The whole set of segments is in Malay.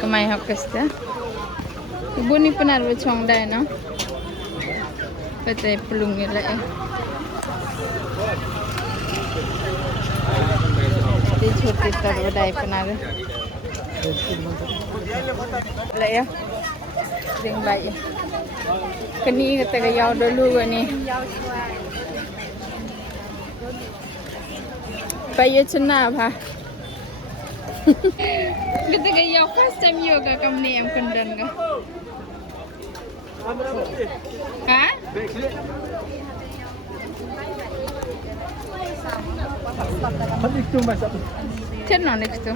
Kamay hap kasta. Ibu ni pnar chong dai no. Pete pelung ni lah. Di छोटे तर बड़ाई पnar. Lah ya. Ding baik. Kani kata gaya dulu ni. Bayi cina apa? Kita gaya first time yoga kamu ni yang kendan ke? Ha? Cina next tu.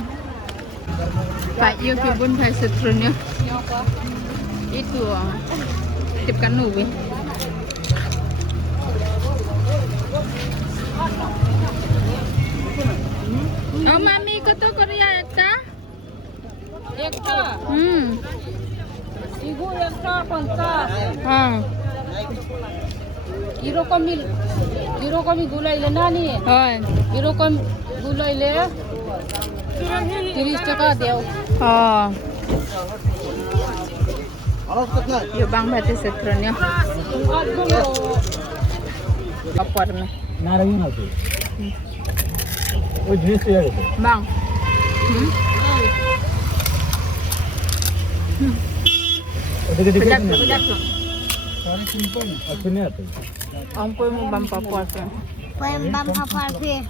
Bayi kibun hai setrunnya. Itu tipkan nubi. Oh mami ko to Korea ekta? Ekta. Ibu ekta 50. 이러컴이 둘라일래 나니. 이러컴 둘라일래. 30 돼요. Yo bang berarti setrunnya. Apa ni? Narang yang apa? Oh jenis dia ada. Bang. Pedak. Saling simpan. Apa ni apa? Ampun mau bang papar tu. Bam papar pe.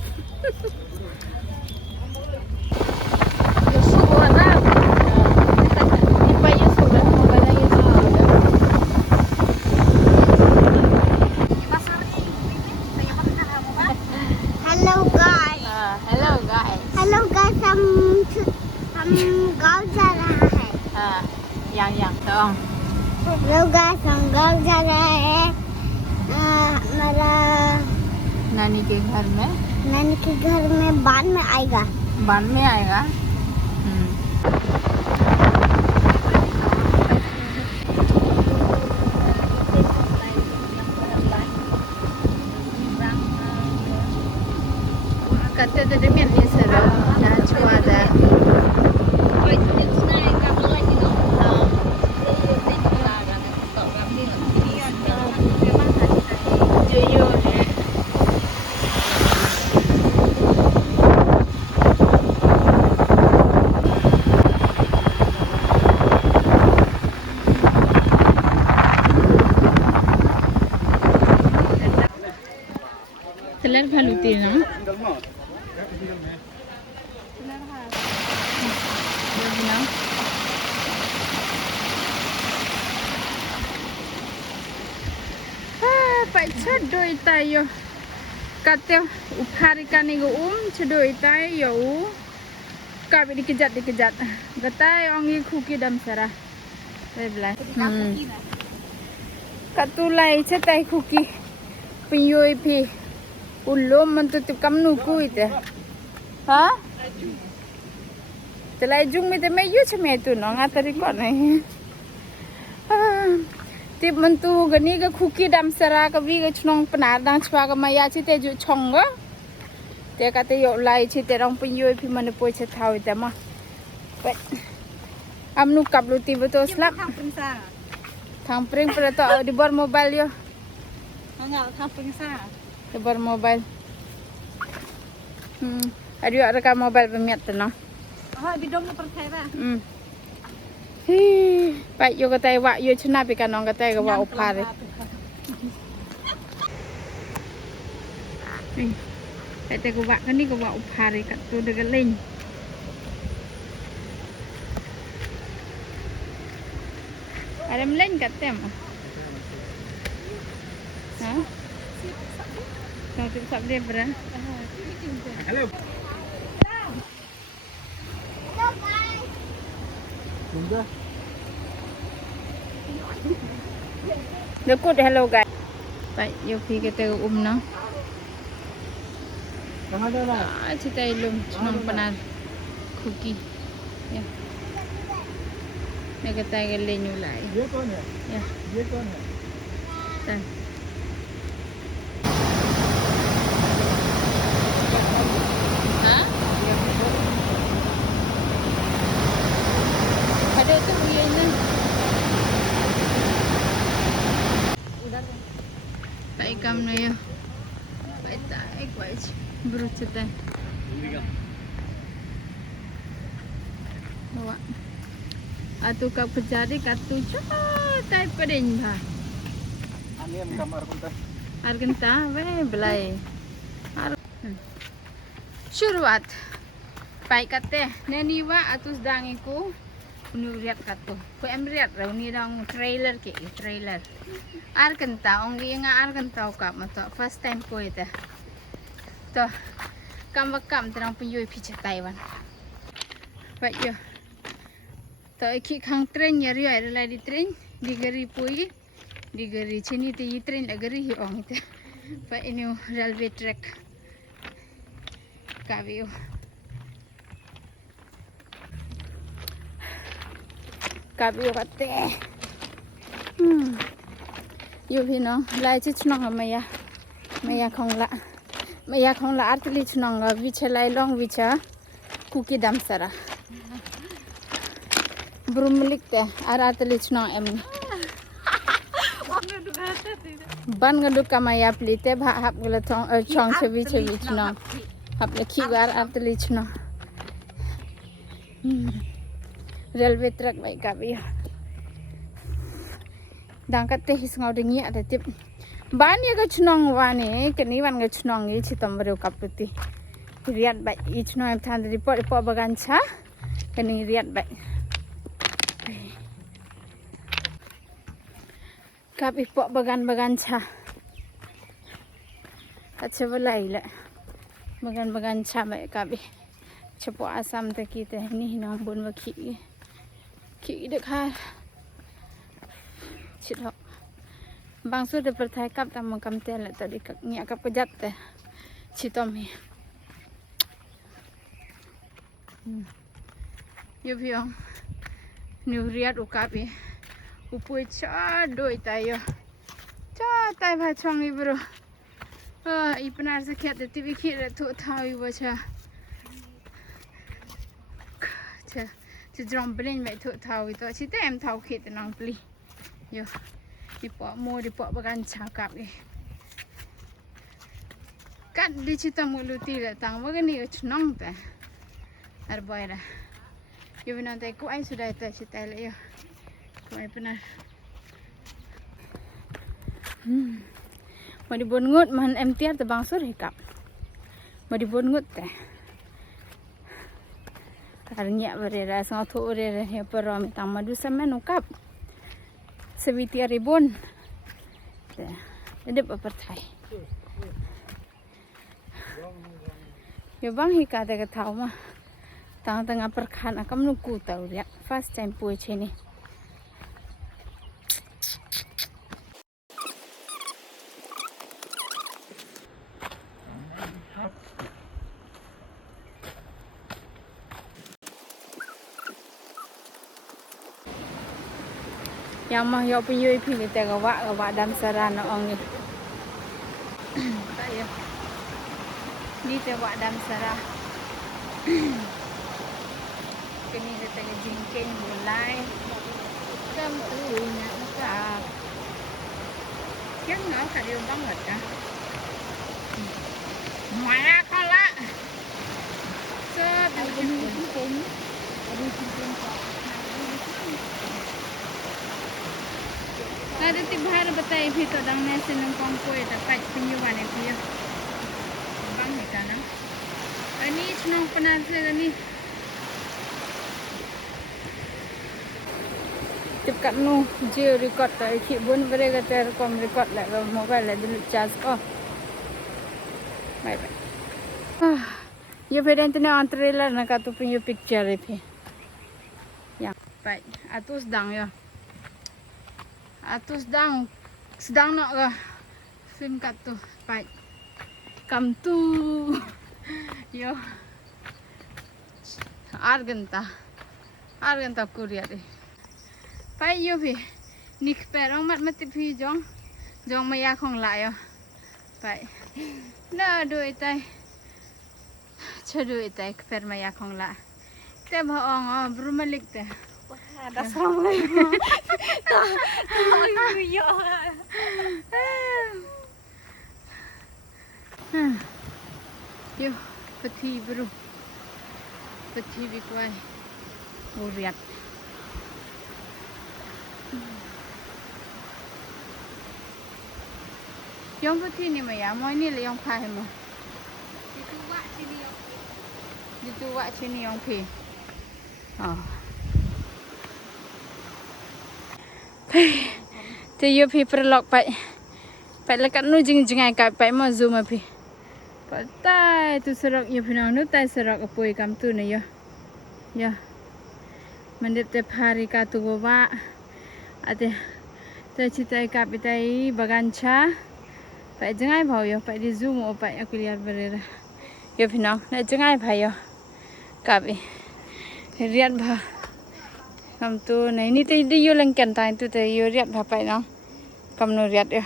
Yang dong. Hello guys, हम गाँव जा रहे हैं। हमारा नानी के घर में बान में आएगा। बान में आएगा। Kata tu demi ni seram dah cuma dah. Telar haluti na. Pak cedoi tayo. Kata upari kani go cedoi tayo. Kabi dikejat. Gatai ongi kuki dam sarah. Belah. Katulai cetai kuki. Pinyoi pi. Ulum mentutup kamu kui te. Ha? Telai jung mi te meyu ceme tu no ngatari kok ni. Tip mentu gani ke kuki dam sara ke vi ke chnong pnar dang chwa ke maya chi te ju chong ga. Te kata yo lai chi te rong pinyoi pi mane poi che thau te ma. Amnu kap lu ti betul slap. Thang pring pada to di bor mobile yo. Enggak, kampung sah. Sebar mobile. Ada rekam mobile pemiat tu no. Bidong ni percaya ba? Pak yo kata wak yo cina pikan orang kata ke wak upar. Kata ke wak kan ni ke wak upar kat tu dekat lain. Ada melain kat tem. Ha? Kau tak dia berah. Hello. Tunggu. Dekut hello guys. Baik, Yofi kata no. Kemana dah lah? Cerita ilmu cuma pernah cookie. Ya. Dia kata ke lenyu lai. Dia kau ni? Ya. Dia kau ni? Dan. Cetai. Awak. Atu kau kejadi katu tai peding bah. Ani am kamar kunta. Argenta weh belai. Syuruat. Baik kata, neni wa atus dangiku. Unu riat katu. Ku riat rau ni dong trailer ke trailer. Argenta ongi nga argenta kap mato first time ko ita. Toh kam wakam terang penyui picha Taiwan. Baik yo. Toh iki khang train ya rio ada di train di gari pui di gari sini ti train la gari hi ong ita. Baik ini railway track. Kaviu. Kaviu kate. Yêu thì nó lại chứ nó là mày không là ăn thì nó là vì chơi lại long vì chơi cookie đam sara brumlik te ăn thì nó em ban cái lúc mà ya plite bha hấp cái là chong chơi vì nó hấp cái khi ăn thì nó railway track vậy cả bây Dangkat teh isngau dengi ada tip. Banyak ke chnong wane, kini wan ke chnong ini citam baru kaputi. Riat baik, ini chnong yang than dari pot bagan cha, kini riat baik. Kapi pot bagan cha. Acha belai le. Bagan cha baik kapi. Cepo asam tak kita ini nang bun baki. Ki dekat. Chit học bang số để bật thái cặp tầm một cầm tiền lại tới đi các nhẹ cặp cái giật thế chỉ tôm hi yêu phiêu nhiều riết u cặp hi u bui cha đôi tay yo cha tay phải chong đi bro pnar sẽ khét để tivi khét để thua thao yêu bơ cha cha chỉ drum bên vậy thua thao yêu to chỉ tay em thao khét để nong pli yo di pot bagan cakap ni kat di cita muluti le tang bagani chnong ta arboy dah yo binan tai ku ai sudah ta cita le yo ku ai pernah mau dibun ngut man em tiar te bang sur hikap mau dibun ngut ta arnya berera sang thu berera he perom tang madu samen ukap Seviti ribun, ada apa pertai? Yo bang hika ada ketau mah, tengah perkan akam nunggu tahu dia, first time pui cini. Yang mah yo punya ipi kita gawak dalam sarana orang ni. Tak ya. Ni tewak dalam sarah. Kini kita tengah jingkeng mulai. Kem tu nak nak. Yang ngau kat dia banget dah. Mana kala? Set ini jingkeng. Ini jingkeng. Ada tibhar betai phi to dang nasi nang kong koi ta kai penyuan ni phi bang ni kana ani chnong pnar se ni tip kat nu je record ta khi bun bere ga ter kom record la ga mobile la dulu charge ko bye bye ye peden tene on trailer na ka tu pinyo picture phi ya bye atus dang yo Atus sedang nak ke film kat tu baik kam tu yo argenta kuria deh baik yo phi nik perong mat mati phi jong maya khong la yo baik na doi tai chadoi tai per maya khong la te bhaong brumalik te Ada sama lagi. Yo. peti bro. Peti bikwai. Uriat. Yang peti ni maya, mau ni lah yang paham mo. Dito wak sini yang pi. Oh. Thì yêu phi perlok pai. Pai lekat nu jing-jingai kat pai mo zoom api. Patai tu serak yêu phi nang nu tai serak apoi kam tu ne yo. Ya. Mandip te hari ka tu goba. Ate te citai ka pitai bagancha. Pai jingai bhau yo, pai di zoom o pai aku lihat berera. Yo phi nang na jingai bhai yo. Ka bi. Riat bha. Kam tu này ni te di yo lang kan tai tu te yo riat bha pai nang. Kam no riat yo.